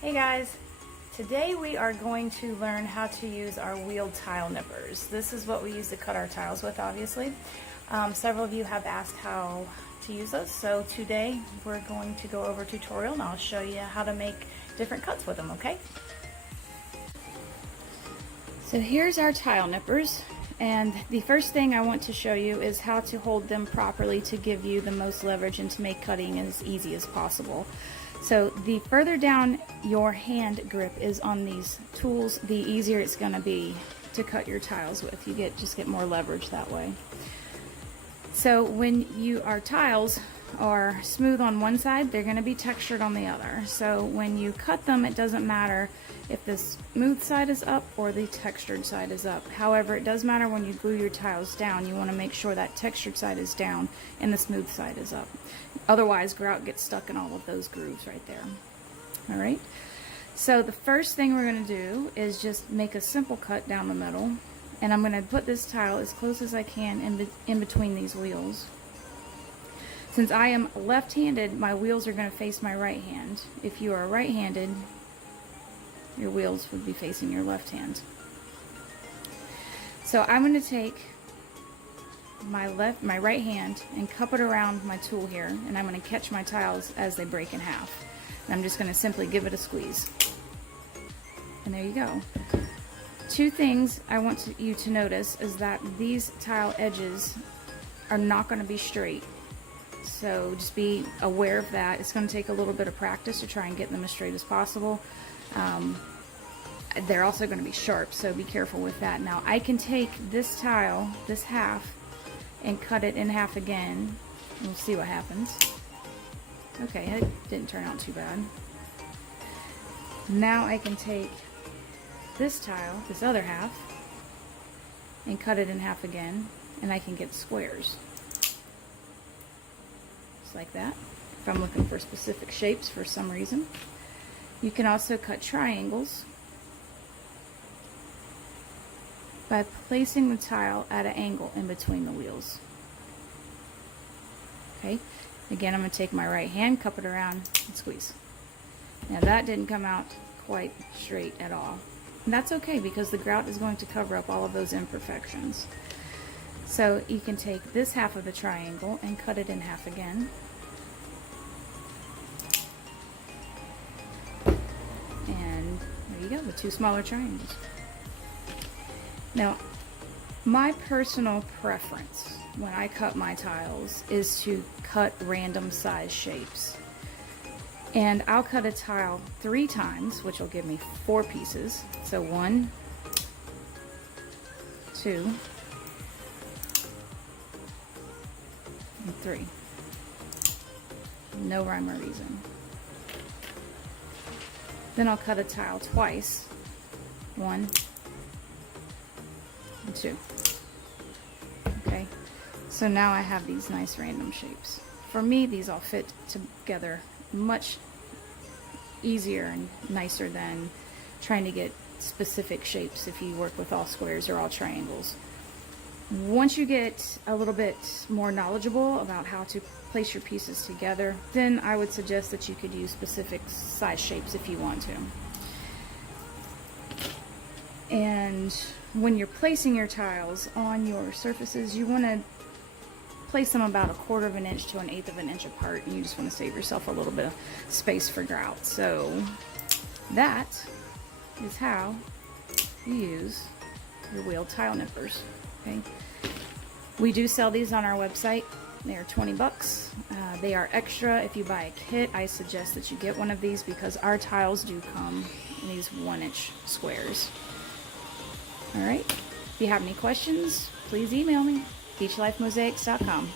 Hey guys, today we are going to learn how to use our wheeled tile nippers. This is what we use to cut our tiles with, obviously. Several of you have asked how to use those, so today we're going to go over a tutorial and I'll show you how to make different cuts with them, okay? So here's our tile nippers, and the first thing I want to show you is how to hold them properly to give you the most leverage and to make cutting as easy as possible. So the further down your hand grip is on these tools, the easier it's going to be to cut your tiles with. You just get more leverage that way. So when our tiles are smooth on one side, they're going to be textured on the other. So when you cut them, it doesn't matter if the smooth side is up or the textured side is up. However, it does matter when you glue your tiles down. You want to make sure that textured side is down and the smooth side is up. Otherwise, grout gets stuck in all of those grooves right there. All right. So the first thing we're going to do is just make a simple cut down the middle, and I'm going to put this tile as close as I can in between these wheels. Since I am left-handed, my wheels are going to face my right hand. If you are right-handed, your wheels would be facing your left hand. So I'm going to take my right hand and cup it around my tool here, and I'm going to catch my tiles as they break in half. And I'm just going to simply give it a squeeze. And there you go. Two things I want you to notice is that these tile edges are not going to be straight. So just be aware of that. It's going to take a little bit of practice to try and get them as straight as possible. They're also going to be sharp, so be careful with that. Now I can take this tile, this half, and cut it in half again. We'll see what happens. Okay, it didn't turn out too bad. Now I can take this tile, this other half, and cut it in half again, and I can get squares. Just like that, if I'm looking for specific shapes for some reason. You can also cut triangles by placing the tile at an angle in between the wheels. Okay, again I'm going to take my right hand, cup it around, and squeeze. Now that didn't come out quite straight at all. And that's okay, because the grout is going to cover up all of those imperfections. So you can take this half of the triangle and cut it in half again. And there you go, with two smaller triangles. Now, my personal preference when I cut my tiles is to cut random size shapes. And I'll cut a tile 3 times, which will give me 4 pieces. So 1, 2, and 3. No rhyme or reason. Then I'll cut a tile twice. 1 and 2. Okay, so now I have these nice random shapes. For me, these all fit together much easier and nicer than trying to get specific shapes if you work with all squares or all triangles. Once you get a little bit more knowledgeable about how to place your pieces together, then I would suggest that you could use specific size shapes if you want to. And when you're placing your tiles on your surfaces, you want to place them about 1/4 of an inch to 1/8 of an inch apart, and you just want to save yourself a little bit of space for grout. So that is how you use your wheeled tile nippers. Okay, we do sell these on our website. They are 20 bucks. They are extra if you buy a kit. I suggest that you get one of these because our tiles do come in these 1-inch squares. All right, if you have any questions, please email me, beachlifemosaics.com.